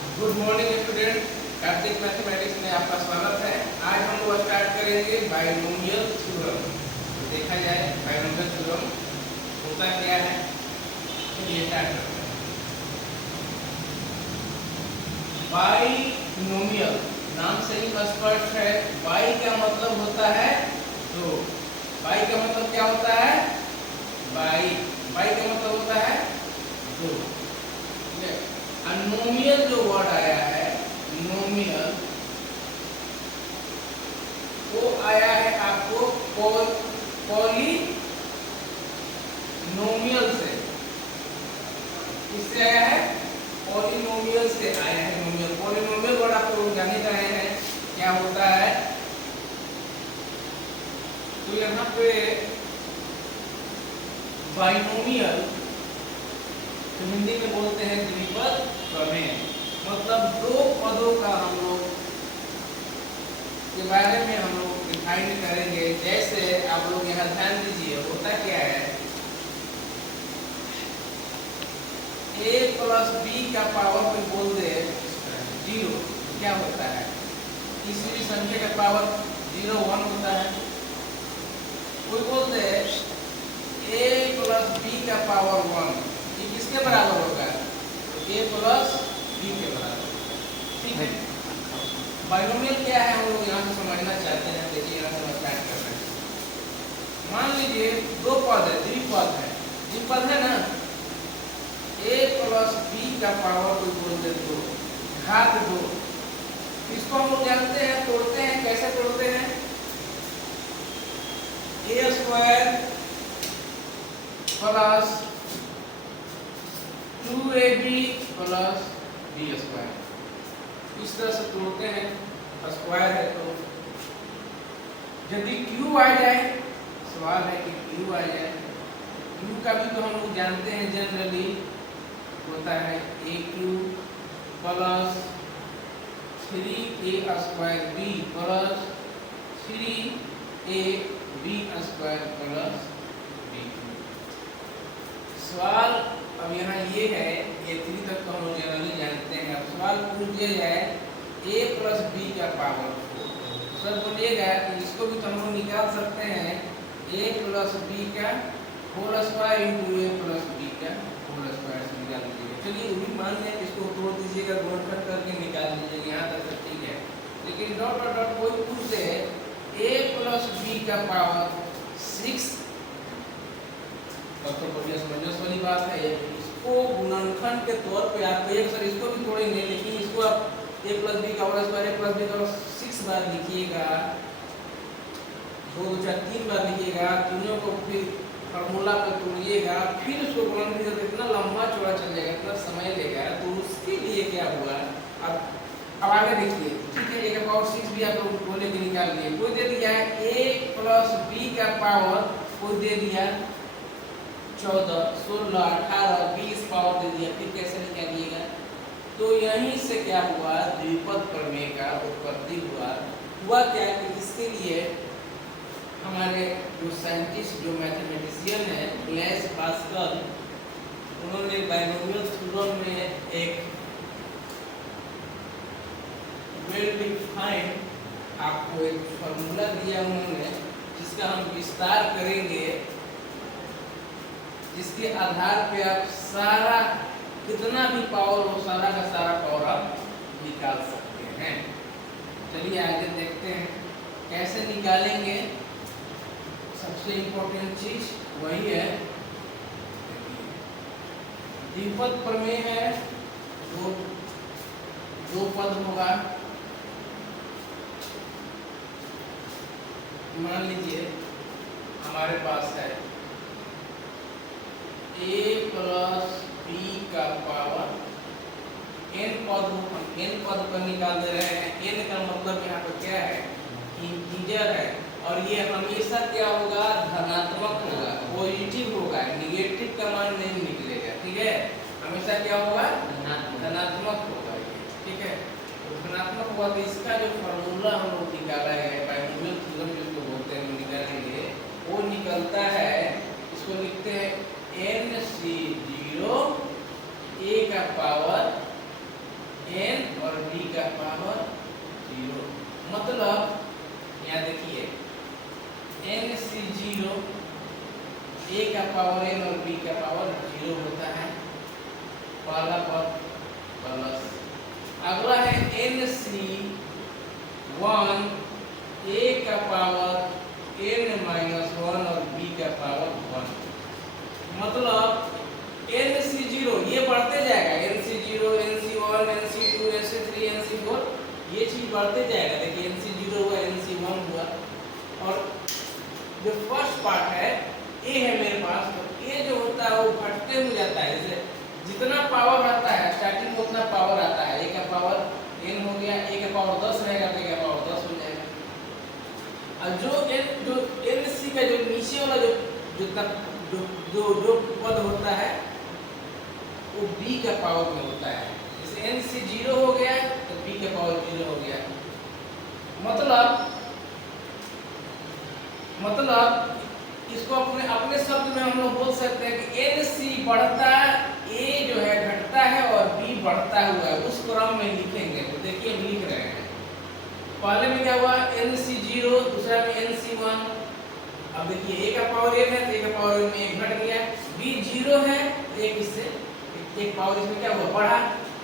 Good morning student. Kartik mathematics में आपका स्वागत है। आज हम लोग स्टार्ट करेंगे बाइनोमियल थ्योरम। तो देखा जाए बाइनोमियल थ्योरम होता क्या है। चलिए स्टार्ट करते हैं। बाइनोमियल नाम से ही स्पष्ट है। बाई का मतलब होता है दो। बाई का मतलब क्या होता है? बाई बाई का मतलब होता है दो। नोमियल जो वर्ड आया है, नोमियल, वो आया है आपको पॉलिनोमियल से। किससे आया है? पॉलिनोमियल से आया है। नोमियल पॉलिनोमियल वर्ड आप लोग जाने का है क्या होता है। तो यहाँ पे बाइनोमियल तो हिंदी में बोलते हैं द्विपद प्रमेय। मतलब दो पदों का हम लोग के बारे में हम लोग डिफाइन करेंगे। जैसे आप लोग यहाँ ध्यान दीजिए, होता क्या है, a प्लस b का पावर पे बोल दे 0, क्या होता है? किसी भी संख्या का पावर 0 1 होता है। कोई बोल दे a प्लस b का पावर 1, ये किसके बराबर होगा? a प्लस b के बराबर। ठीक है। बाइनोमियल क्या है हम लोग यहाँ से समझना चाहते हैं। देखिए यहाँ से स्टार्ट कर रहे हैं। मान लीजिए दो पद है, द्विपद है। द्विपद है ना, a प्लस b का पावर कोई बोल दे 2, घात 2। इसको हम लोग जानते हैं, तोड़ते हैं। कैसे तोड़ते हैं? a square plus 2ab plus b square, इस तरह से तोड़ते हैं। स्क्वायर है तो यदि q आ जाए, सवाल है कि q आ जाए। q का भी तो हम लोग जानते हैं, जनरली होता है aq plus 3a square b plus 3ab square plus b। सवाल अब यहाँ ये है, ये 3 तक तो हम लोग जनरली जानते हैं। अब सवाल पूछ दिया जाए a प्लस b का पावर 4, सर बोलिएगा कि इसको भी तो हम लोग निकाल सकते हैं। a प्लस b का whole square into a plus b का होल स्क्वायर से निकाल दीजिएगा। चलिए वो भी मान लें, इसको तोड़ दीजिएगा, गुणनखंड करके निकाल दीजिएगा। यहाँ तक सब ठीक है। लेकिन डॉट डॉट डॉट कोई पूछ दे a प्लस b का पावर 6, तब तो बढ़िया समझने वाली बात है। इसको गुणनखंड के तौर पे आप कहिए सर इसको भी तोड़ेंगे, लेकिन इसको आप a प्लस b का whole square, a plus b का 6 बार लिखिएगा, 2 2 4 3 बार लिखिएगा। तीनों को फिर फार्मूला पे तोड़िएगा, फिर उसको गुणन कीजिएगा। इतना लंबा चौड़ा चल जाएगा, इतना समय लेगा। तो उसके लिए क्या हुआ, अब आगे देखिए। ठीक है, a का पावर 6 भी आप लोग बोले कि निकाल लिए। कोई दे दिया है a प्लस b का पावर, कोई दे दिया 14 16 18 20 पावर दे दिया। फिर कैसे निकालिएगा? तो यहीं से क्या हुआ, द्विपद प्रमेय का उत्पत्ति हुआ क्या कि इसके लिए हमारे जो साइंटिस्ट, जो मैथमेटिशियन है, ब्लेस पास्कल, उन्होंने बाइनोमियल थ्योरम में एक वेल डिफाइंड आपको एक फॉर्मूला दिया उन्होंने, जिसका हम विस्तार करेंगे, जिसके आधार पे आप सारा कितना भी पावर हो, सारा का सारा पावर आप निकाल सकते हैं। चलिए आगे देखते हैं कैसे निकालेंगे। सबसे इम्पोर्टेंट चीज वही है, द्विपद प्रमेय है। दो पद होगा। मान लीजिए हमारे पास है a प्लस b का पावर n पद, हम n पद पर निकाल दे रहे हैं। n का मतलब यहाँ पर क्या है, इंटीजर है। और ये हमेशा क्या होगा, धनात्मक होगा, पॉजिटिव होगा, निगेटिव का मान नहीं निकलेगा। ठीक है, हमेशा क्या होगा, धनात्मक होगा। ठीक है, तो धनात्मक हुआ तो इसका जो फॉर्मूला हम लोग निकाला है, बाइनोमियल थ्योरम जिसको बोलते हैं, निकालेंगे, वो निकलता है। इसको लिखते हैं n/0 a का पावर n पावर n और b का पावर 0 होता है, पहला पद प्लस। अगला है NC1 a का पावर n माइनस 1 और b का पावर 1, मतलब NC0 ये बढ़ते जाएगा, NC0 NC1 NC2 NC3 NC4 ये चीज बढ़ते जाएगा। देखिए NC0 हुआ, NC1 हुआ, और जो फर्स्ट पार्ट है A है मेरे पास, तो A जो होता है वो घटते हुए जाता है। जैसे जितना पावर आता है स्टार्टिंग में उतना पावर आता है। A का पावर n हो गया, A का पावर 10 रहेगा तो A का पावर 10 हो जाएगा। और जो NC का जो नीचे वाला जो पद होता है वो B का पावर में होता है। जैसे NC 0 हो गया तो B का पावर 0 हो गया। मतलब इसको अपने शब्द में हम लोग बोल सकते हैं कि NC बढ़ता है, A जो है घटता है और B बढ़ता हुआ है, उस क्रम में लिखेंगे। तो देखिए हम लिख रहे हैं, पहले में क्या हुआ NC0, दूसरा में NC1। अब देखिए A का पावर n है तो A का पावर n में 1 घट गया, B 0 है तो एक इससे एक पावर इसमें क्या हुआ बढ़ा,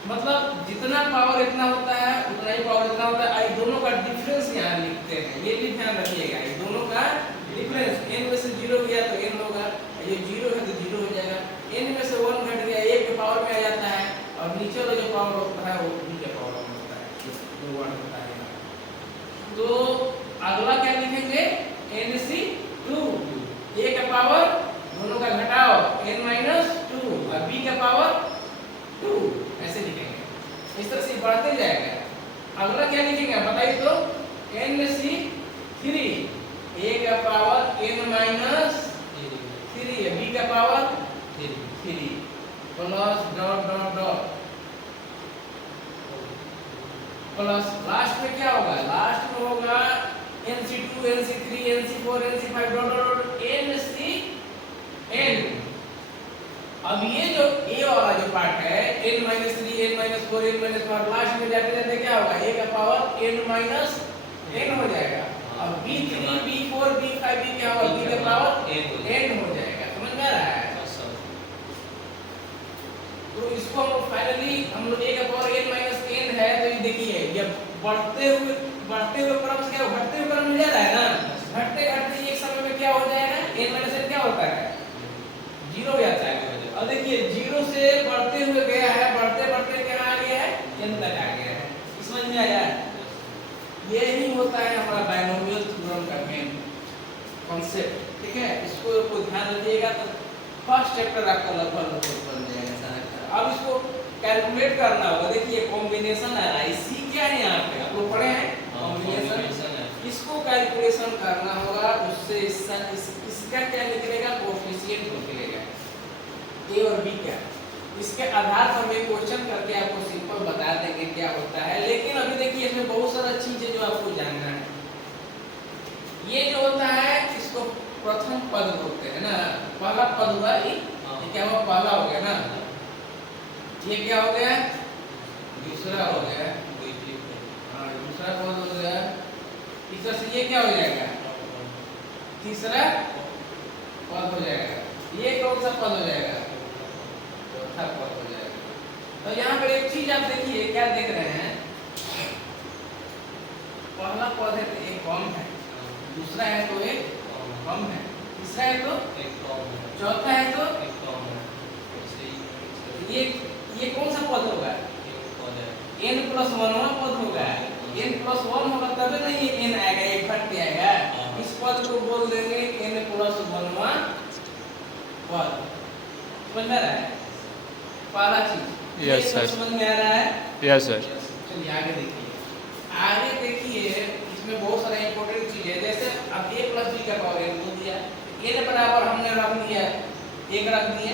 मतलब जितना पावर इतना होता है उतना ही पावर इतना होता है। दोनों का डिफरेंस यहाँ लिखते हैं, ये भी ध्यान रखिएगा, ये दोनों का डिफरेंस। n में से 0 गया तो n होगा, ये 0 है तो 0 हो जाएगा। n में से 1 घट गया, 1 के पावर में आ जाता है, और नीचे वाला जो पावर होता है वो b के पावर में होता है, जो 1 होता है। तो अगला क्या लिखेंगे NC2, A का पावर दोनों का घटाओ n माइनस 2 और b का पावर 2, ऐसे लिखेंगे। इस तरह से बढ़ते जाएगा। अगला क्या लिखेंगे बताइए तो NC3, A का पावर n माइनस 3 है, b का power 3 plus dot dot dot plus. Last में क्या होगा, लास्ट में होगा NC2 NC3 NC4 NC5 dot dot NCn। अब ये जो A वाला जो पार्ट है n minus 3 n minus 4 n minus 5, last में जाते जाते क्या होगा A का पावर n माइनस n हो जाएगा। अब B3 B4 B5 B क्या होगा, B का पावर n हो जाएगा। समझ में आ रहा है? तो इसको हम फाइनली हम लोग A का पावर n माइनस n है, तो ये देखिए ये बढ़ते हुए क्रम से क्या घटते हुए क्रम में जा रहा है ना, घटते घटते एक समय में क्या हो जाएगा n माइनस n क्या होता है 0 हो जाता है। अब देखिए 0 से बढ़ते हुए गया है, बढ़ते बढ़ते क्या आ गया है n तक आ गया है। समझ में आया? यही होता है हमारा बायनोमियल थ्योरम का मेन कॉन्सेप्ट। ठीक है, इसको ध्यान रखिएगा तो फर्स्ट चैप्टर आपका लगभग बन जाएगा। अब इसको कैलकुलेट करना होगा। देखिए कॉम्बिनेशन आ रहा है, सी क्या है यहाँ पे आप लोग पढ़े हैं कॉम्बिनेशन, इसको कैलकुलेशन करना होगा। उससे इसका क्या निकलेगा, कोएफिशिएंट निकलेगा ए और बी का। इसके आधार पर मैं क्वेश्चन करके आपको सिंपल बता देंगे क्या होता है। लेकिन अभी देखिए इसमें बहुत सारा चीज है जो आपको जानना है। ये जो होता है इसको प्रथम पद बोलते हैं ना, पहला पद हुआ ये क्या हुआ, पहला हो गया ना, ये क्या हो गया दूसरा हो गया, दूसरा पद हो गया। तीसरा से ये क्या हो जाएगा, तीसरा पद हो जाएगा। ये कौन सा पद हो जाएगा, चौथा पद हो जाएगा। तो यहाँ पर एक चीज आप देखिए, क्या देख रहे हैं, पहला पद है तो एक कम है, दूसरा है तो एक कम है, तीसरा है तो एक कम है, चौथा है तो एक कम है। ये कौन सा पद होगा, n प्लस 1 पद होगा। n प्लस 1 होगा तभी नहीं ये n आएगा, एक घट के आएगा। इस पद को बोल देंगे n प्लस 1 पद। समझ में आ रहा है पहला चीज? यस सर, समझ में आ रहा है? Yes sir. चलिए आगे देखिए, आगे देखिए इसमें बहुत सारा इंपॉर्टेंट चीज है। जैसे अब a प्लस b का पावर n को दिया, n बराबर हमने रख दिया, एक रख दिए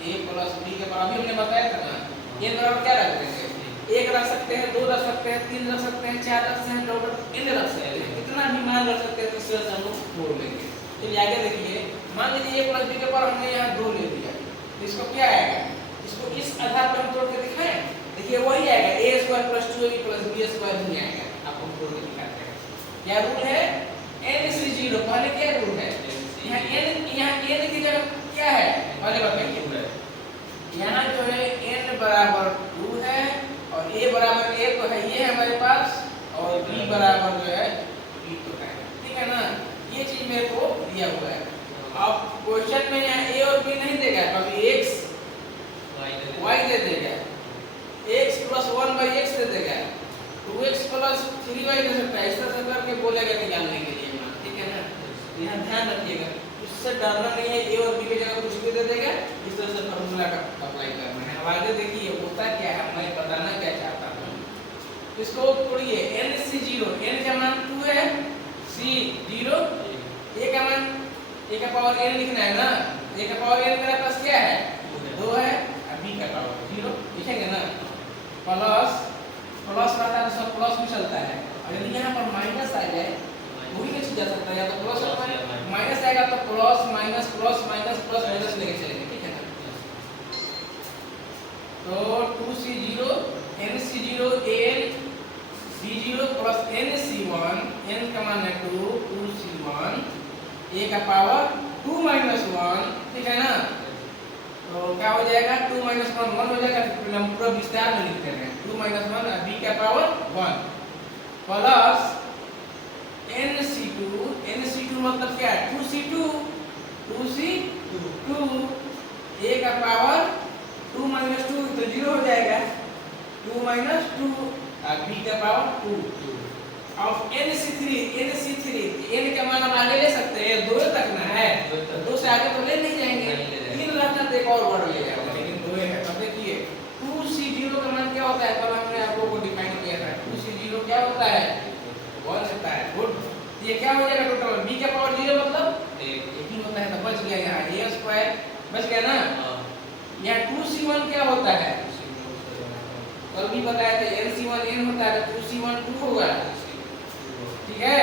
a प्लस b के बराबर, हमने बताया था ना n बराबर क्या रख देंगे, एक रख सकते हैं, दो रख सकते हैं, तीन रख सकते हैं, चार रख सकते हैं, टोटल n रख सकते हैं, कितना भी मान रख सकते हैं। तो इस तरह से हम लोग जोड़ लेंगे। चलिए आगे देखिए, मान लीजिए a प्लस b के बराबर हमने यहाँ 2 ले दिया, तो इसको क्या आएगा, इसको इस आधार पर हम तोड़ के दिखाएं। देखिए वही आएगा, a square plus 2ab plus b square ही आएगा। आपको तोड़ के दिखाते हैं। क्या रूल है, n से 0, पहले क्या रूल है, यहाँ n की जगह क्या है पहले बताइए। यहाँ जो है n बराबर 2 है और a बराबर a तो है ये है हमारे पास और b बराबर जो है b तो है, ठीक है ना। ये चीज मेरे को दिया हुआ है। अब क्वेश्चन में यहाँ a और b नहीं देगा, कभी x y दे देगा, x + 1/x दे देगा, 2x + 3y दे सकता है। इस तरह से करके बोलेगा निकालने के लिए, ठीक है ना। यहाँ ध्यान रखिएगा, इससे डरना नहीं है। a और b की जगह कुछ भी दे देगा, इस तरह से फार्मूला का अप्लाई करना है। अब आगे देखिए होता क्या है, मैं बताना क्या चाहता हूँ। इसको तोड़िए, NC0, n का मान 2 है, C0, a का मान a का पावर n लिखना है ना। a का पावर n मेरे पास क्या है 2 है, और b का पावर 0 लिखेंगे ना। प्लस प्लस रहता है तो सब प्लस भी चलता है, और यदि यहाँ पर माइनस आ जाए वो भी नहीं जा सकता, या तो प्लस और माइनस आएगा तो plus minus plus minus plus minus लेके चलेंगे, ठीक है ना। तो 2C0 NC0 n C0 plus NC1, n का मान है 2, 2C1, a का पावर 2 - 1, ठीक है ना। तो क्या हो जाएगा 2 - 1 1 हो जाएगा। फिर हम पूरा विस्तार में लिखते हैं 2 - 1 और b का पावर 1 प्लस NC2 मतलब क्या है 2C2 a का पावर 2 - 2 तो 0 हो जाएगा, 2 - 2 और b का पावर 2 अब NC3 n का मान हम आगे ले सकते हैं, 2 तक ना है, 2 से आगे तो ले नहीं जाएंगे, 3 रहता तो एक और वर्ड ले जाएगा, लेकिन 2 है। अब देखिए 2C0 का मान क्या होता है, कल हमने आप लोगों को डिफाइन किया था। 2C0 क्या होता है 1 होता है, गुड। ये क्या हो जाएगा टोटल, b का पावर 0 मतलब 1 ही होता है, तो बच गया यहाँ a² बच गया ना। यहाँ 2C1 क्या होता है, कल भी बताया था NC1 n होता है, तो 2C1 2 होगा, ठीक है।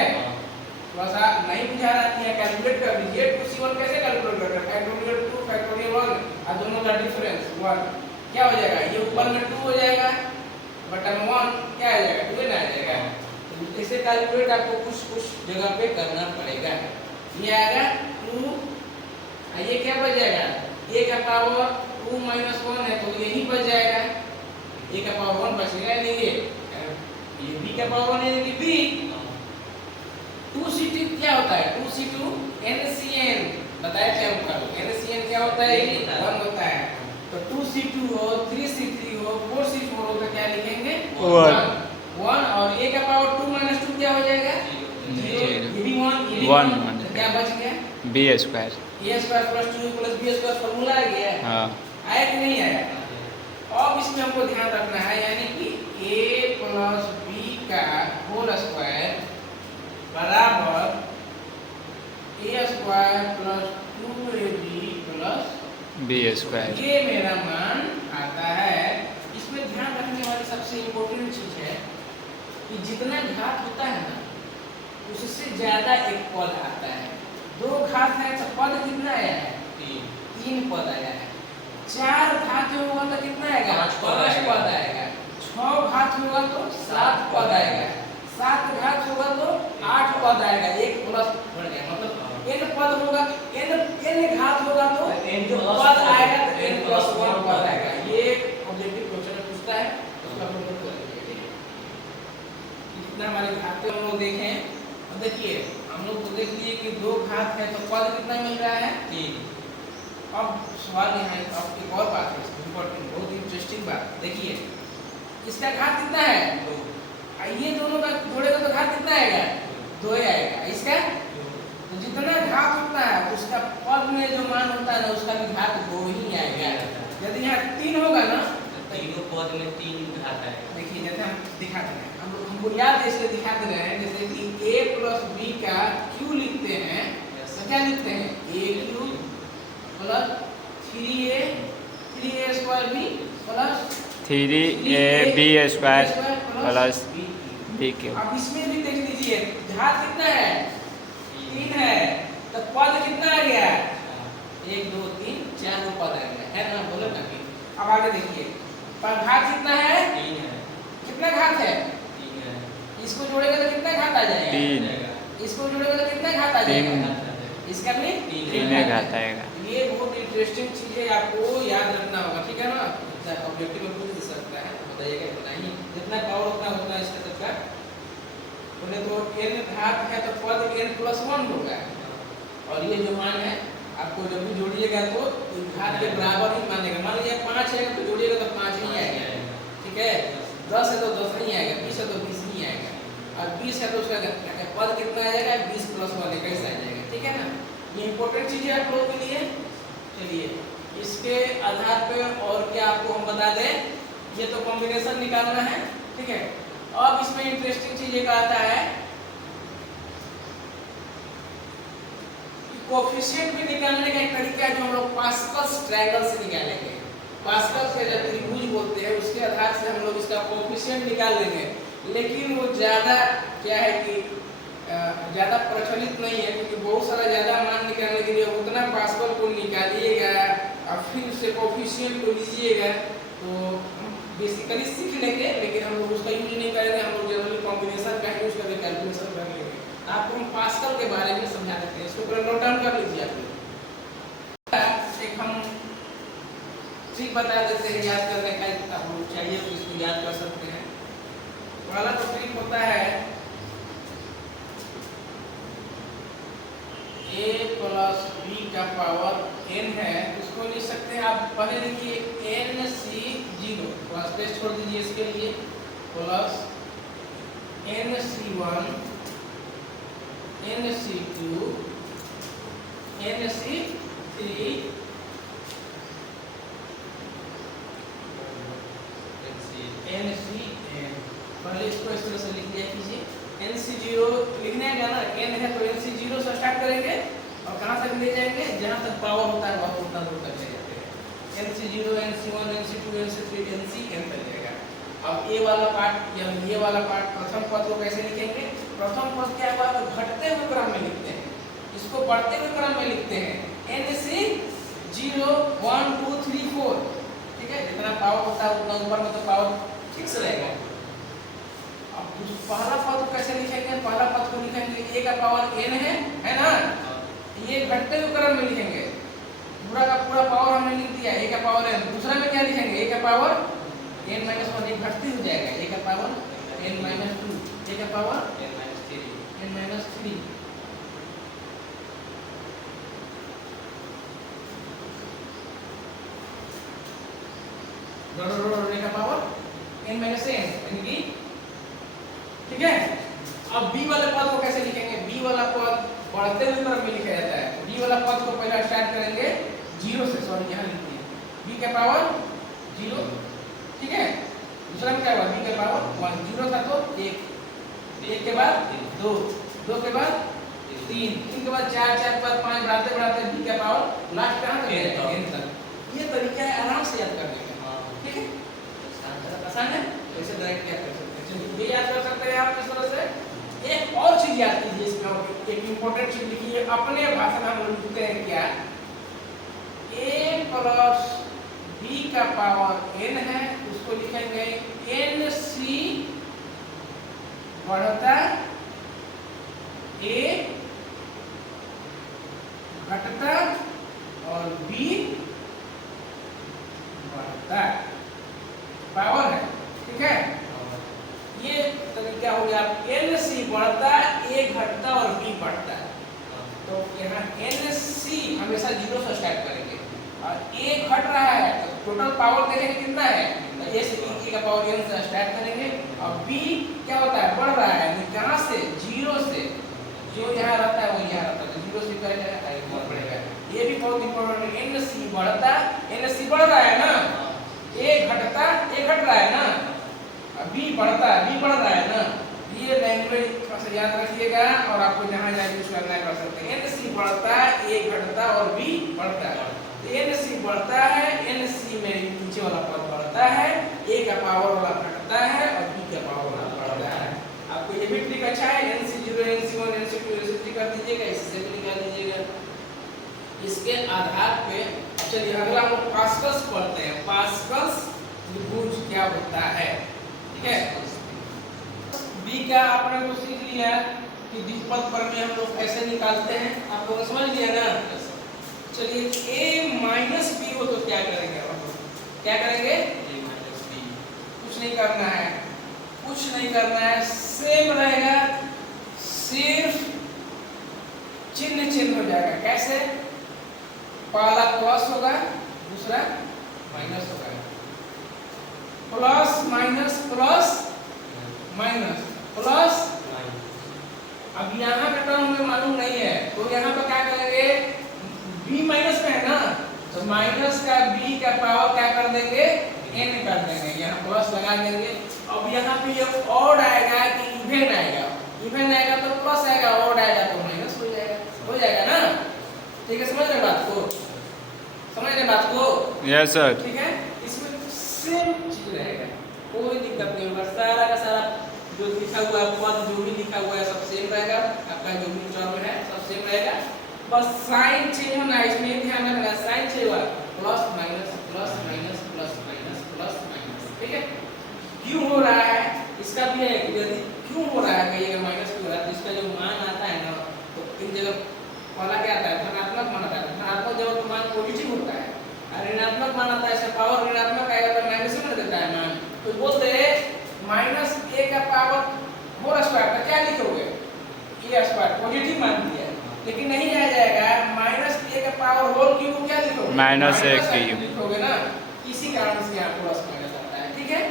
थोड़ा सा नहीं बुझा रहा है, कैलकुलेट कर लीजिए 2C1 कैसे कैलकुलेट करते हैं, फैक्टोरियल 2 फैक्टोरियल 1 और दोनों का डिफरेंस 1 क्या हो जाएगा, ये ऊपर में 2 हो जाएगा बटा में 1 क्या आ जाएगा 2 ना आ जाएगा। तो इसे कैलकुलेट आपको कुछ जगह पे करना पड़ेगा। ये आएगा 2, ये क्या बच जाएगा a का पावर 2 - 1 है तो यही बच जाएगा, a का पावर 1 बचेगा नहीं, ये b का पावर 1 है कि b 2C2 क्या होता है 2C2 NCN बताया क्या होता है, NCN क्या होता है 1 होता है। तो 2C2 हो 3C3 हो 4C4 हो तो क्या लिखेंगे 1 और a का पावर 2 - 2 क्या हो जाएगा 0, ये भी 1 तो क्या बच गया b² a² + 2 + b² फार्मूला आ गया। हाँ आया कि नहीं आया। अब इसमें हमको ध्यान रखना है, यानी कि a + b का होल स्क्वायर बराबर a² + 2ab + b²। ये मेरा मान आता है। इसमें ध्यान रखने वाली सबसे इम्पोर्टेंट चीज है कि जितना घात होता है ना उससे ज्यादा एक पद आता है। 2 घात है तो पद कितना आया है 3 पद आया है। 4 घात होगा तो कितना आएगा 5 पद आएगा। 6 घात होगा तो 7 पद आएगा। 7 घात होगा तो 8 पद आएगा, 1 प्लस बढ़ गया, मतलब n पद होगा n घात होगा तो जो पद आएगा तो n + 1 पद आएगा। ये ऑब्जेक्टिव क्वेश्चन पूछता है, उसका हम लोग कर लेंगे। कितना हमारे घात हम लोग देखें। अब देखिए हम लोग तो देख लिए कि 2 घात है तो पद कितना मिल रहा है 3। अब सवाल यहाँ अब एक और बात है इम्पोर्टेंट, बहुत इंटरेस्टिंग बात। देखिए इसका घात कितना है 2, ये दोनों का जोड़ेगा तो घात कितना आएगा 2 आएगा। इसका तो जितना घात होता है उसका पद में जो मान होता है ना उसका भी घात 2 ही आएगा। यदि यहाँ 3 होगा ना तीनों पद में 3 घात है। देखिए जैसे हम दिखाते हैं, हमको याद है इसलिए दिखा दे रहे हैं। जैसे कि a + b का q लिखते हैं तो क्या लिखते हैं a³ + 3a 3a² b + 3ab² + b³। अब इसमें भी देख लीजिए घात कितना है 3 है तो पद कितना आ गया 1 2 3 4 पद आ गया है ना, बोलो ना। अब आगे देखिए पर घात कितना है 3 है। कितना घात है 3 है। इसको जोड़ेगा तो कितना घात आ जाएगा 3। इसको जोड़ेगा तो कितना घात आ जाएगा इसका भी तीन में घात आएगा। ये बहुत इंटरेस्टिंग चीज है, आपको याद रखना होगा, ठीक है ना। ऑब्जेक्टिव में पूछ सकता है, बताइएगा इतना ही, जितना पावर उतना इसका तक का बोले तो n घात है तो पद n+1 होगा, और ये जो मान है आपको जब भी जोड़िएगा तो घात के बराबर ही मानेगा। मान लीजिए 5 है तो जोड़िएगा तो 5 ही आएगा, ठीक है। 10 है तो 10 नहीं आएगा, 20 है तो 20 नहीं आएगा, और 20 है तो उसका पद कितना आ जाएगा 20+1 21 आ जाएगा, ठीक है ना। ये इंपॉर्टेंट चीज है आप लोगों के लिए। चलिए इसके आधार पे और क्या आपको हम बता दें, ये तो कॉम्बिनेशन निकालना है, ठीक है। अब इसमें इंटरेस्टिंग चीज एक आता है, कोफिशिएंट भी निकालने का एक तरीका है जो हम लोग पास्कल्स ट्रायंगल से निकालेंगे। पास्कल से जब त्रिभुज बोलते हैं उसके आधार से हम लोग इसका कोफिशिएंट निकाल लेंगे, लेकिन वो ज़्यादा क्या है कि ज़्यादा प्रचलित नहीं है, क्योंकि बहुत सारा ज़्यादा मान निकालने के लिए उतना पास्कल को निकालिएगा और फिर उससे कोफिशिएंट को लीजिएगा, तो हम बेसिकली सीख लेंगे, लेकिन हम लोग उसका यूज नहीं करेंगे। हम लोग जनरली कॉम्बिनेशन का यूज करके कैलकुलेशन कर लेंगे। आपको हम पास्कल के बारे में समझा देते हैं, इसको पूरा नोट डाउन कर लीजिए आप लोग। एक हम ट्रिक बता देते हैं याद करने का, आप लोग चाहिए तो इसको याद कर सकते हैं। पहला तो ट्रिक होता है a + b का पावर n है, उसको लिख सकते हैं आप, पहले लिखिए nc0 प्लस टेस्ट छोड़ दीजिए इसके लिए, plus nc1 nc2 nc3 nCn। पहले इसको इस तरह से लिख दिया कीजिए। nc0 लिखने का ना, n है तो nc0 से स्टार्ट करेंगे और कहाँ तक ले जाएंगे, जहाँ तक पावर होता है वहाँ उतना दूर तक ले जाते हैं। nc0 nc1 nc2 nc3 nCn तक जाएगा। अब ये वाला पार्ट या ये वाला पार्ट प्रथम पद को कैसे लिखेंगे, प्रथम पद क्या हुआ तो घटते हुए क्रम में लिखते हैं, इसको बढ़ते हुए क्रम में लिखते हैं nc0 1 2 3 4, ठीक है। जितना पावर होता है उतना ऊपर में तो पावर ठीक से रहेगा। अब पहला पद को कैसे लिखेंगे, पहला पद को लिखेंगे a का पावर n है ना, ये घटते हुए क्रम में लिखेंगे, पूरा का पूरा पावर हमने लिख दिया a का पावर n। दूसरा में क्या लिखेंगे, a का पावर n - 1, एक घटती हो जाएगा, a का पावर n - 2, a का पावर n - 3। a का पावर n - n, यानी कि ठीक है। अब b वाले पद को कैसे लिखेंगे, b वाला पद बढ़ते हुए क्रम में लिखा जाता है। b वाला पद को पहले स्टार्ट करेंगे 0 से, सॉरी यहाँ लिख दिए, b का पावर 0, ठीक है। दूसरा में क्या हुआ, b का पावर 1, 0 था तो 1, 1 के बाद 2, 2 के बाद 3, 3 के बाद 4, 4 के बाद 5, बढ़ाते बढ़ाते b का पावर लास्ट कहाँ तक, n तक। ये तरीका है आराम से याद करने का, ठीक है। आसान है, वैसे डायरेक्ट याद कर सकते हैं। ये याद कर सकते हैं आप इस तरह से। एक और चीज याद कीजिए इसमें, एक इंपॉर्टेंट चीज लिखिए, अपने भाषा में हम लोग लिखते हैं क्या, a + b का पावर n है, उसको लिखेंगे nc बढ़ता a घटता और b बढ़ता, पावर है, ठीक है। ये तरीका हो गया, nc बढ़ता a घटता और b बढ़ता है, तो यहाँ nc हमेशा 0 से स्टार्ट करेंगे और a घट रहा है तो टोटल पावर देखेंगे कितना है, a से e का पावर n से स्टार्ट करेंगे, और b क्या होता है, बढ़ रहा है, कहाँ से, 0 से, जो यहाँ रहता है वो यहाँ रहता है, तो 0 से करेगा बढ़ेगा। ये भी बहुत इंपॉर्टेंट है, nc बढ़ता, nc बढ़ रहा है ना, a घटता, a घट रहा है ना, b बढ़ता है, b बढ़ रहा है ना। ये लैंग्वेज थोड़ा सा याद रखिएगा और आपको जहाँ जहाँ यूज करना है कर सकते हैं। nc बढ़ता है, a घटता और b बढ़ता है, तो nc बढ़ता है, nc में नीचे वाला पद बढ़ता है, a का पावर वाला घटता है और b का पावर वाला बढ़ता है। आपको ये भी ट्रिक अच्छा है, nc0 nc1 nc2 nc3 कर दीजिएगा, इससे भी निकाल दीजिएगा। इसके आधार पे चलिए अगला हम लोग पास्कल्स पढ़ते हैं, पास्कल्स त्रिभुज क्या होता है, ठीक है। b का आपने तो सीख लिया कि कि द्विपद प्रमेय हम लोग कैसे निकालते हैं, आप लोग समझ लिया ना। चलिए a माइनस बी हो तो क्या करेंगे हम लोग, क्या करेंगे, a minus b कुछ नहीं करना है, कुछ नहीं करना है, सेम रहेगा, सिर्फ चिन्ह चिन्ह हो जाएगा। कैसे, पहला प्लस होगा, दूसरा माइनस होगा, plus minus plus minus plus. अब यहाँ का टर्म हमें मालूम नहीं है तो यहाँ पर क्या करेंगे, b माइनस में है ना, तो माइनस का b का पावर क्या कर देंगे, n कर देंगे, यहाँ प्लस लगा देंगे। अब यहाँ पे ये ऑड आएगा कि इवन आएगा, इवन आएगा तो प्लस आएगा, ऑड आएगा तो माइनस हो जाएगा ना। ठीक है, समझ रहे बात को, समझ रहे बात को। Yes sir. ठीक है, इसमें सेम चीज रहेगा, कोई दिक्कत नहीं होगा, सारा का सारा जो लिखा हुआ है पद जो भी लिखा हुआ है सब सेम रहेगा, आपका जो भी टर्म है सब सेम रहेगा, बस साइन चेंज होना है, इसमें ध्यान रखना, साइन चेंज हुआ plus minus plus minus plus minus plus minus. ठीक है, क्यों हो रहा है इसका भी है, यदि क्यों हो रहा है कहिएगा माइनस क्यों हो रहा है, तो इसका जो मान आता है ना, तो इन जगह पहला क्या आता है, धनात्मक मान आता है, धनात्मक जब मान पॉजिटिव होता है, और ऋणात्मक मान आता है, इसका पावर ऋणात्मक आएगा तो माइनस में देता है मान, तो बोलते हैं माइनस a का पावर होल स्क्वायर का क्या लिखोगे, a स्क्वायर पॉजिटिव मान दिया, लेकिन नहीं आ जाएगा, माइनस a का पावर होल क्यूब क्या लिखोगे, माइनस a क्यूब लिखोगे ना, इसी कारण से यहाँ प्लस माइनस आता है। ठीक है,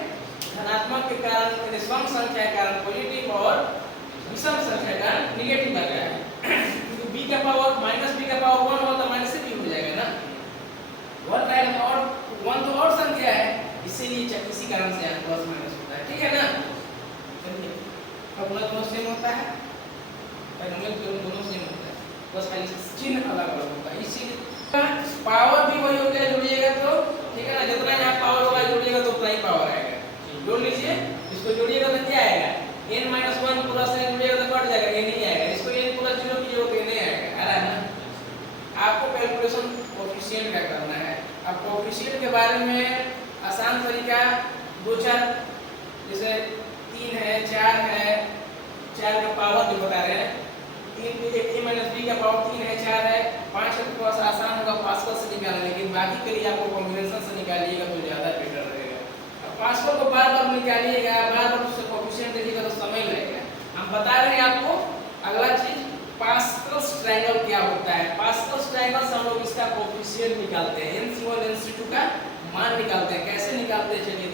धनात्मक के कारण सम संख्या के कारण पॉजिटिव और विषम संख्या का नेगेटिव आता है, क्योंकि b का पावर माइनस b का पावर 1 हो तो माइनस से b हो जाएगा ना, 1 टाइम और 1 तो और संख्या है, इसीलिए इसी कारण से यहाँ प्लस माइनस होता है। ठीक है ना, चलिए फॉर्मूला दोनों सेम होता है, दोनों सेम होता है, बस खाली चिन्ह अलग अलग होता है, इसीलिए पावर भी वही हो गया, जोड़िएगा तो ठीक है ना, जितना यहाँ पावर होगा जोड़िएगा तो उतना ही पावर आएगा, जोड़ लीजिए, इसको जोड़िएगा तो क्या आएगा, n माइनस 1 प्लस n जोड़िएगा तो कट जाएगा, ये नहीं आएगा, इसको n प्लस 0 कीजिएगा तो ये नहीं आएगा, आ रहा है ना। आपको कैलकुलेशन कोएफिशिएंट का करना है। अब कोएफिशिएंट के बारे में आसान तरीका दो चार, जैसे 3 है 4 है, 4 का पावर जो बता रहे हैं, 3 a माइनस b का पावर 3 है 4 है, 5 का पास आसान होगा पास्कल से निकालना, लेकिन बाकी के लिए आपको कॉम्बिनेशन से निकालिएगा तो ज़्यादा बेटर रहेगा। अब पास्कल को बार बार निकालिएगा, बार बार उससे कोएफिशिएंट देखिएगा तो समय लगेगा। हम बता रहे हैं आपको अगला चीज, पास्कल्स ट्रायंगल क्या होता है। पास्कल्स ट्रायंगल से हम लोग इसका कोएफिशिएंट निकालते हैं, n c1 n c2 का मान निकालते हैं। कैसे निकालते हैं चलिए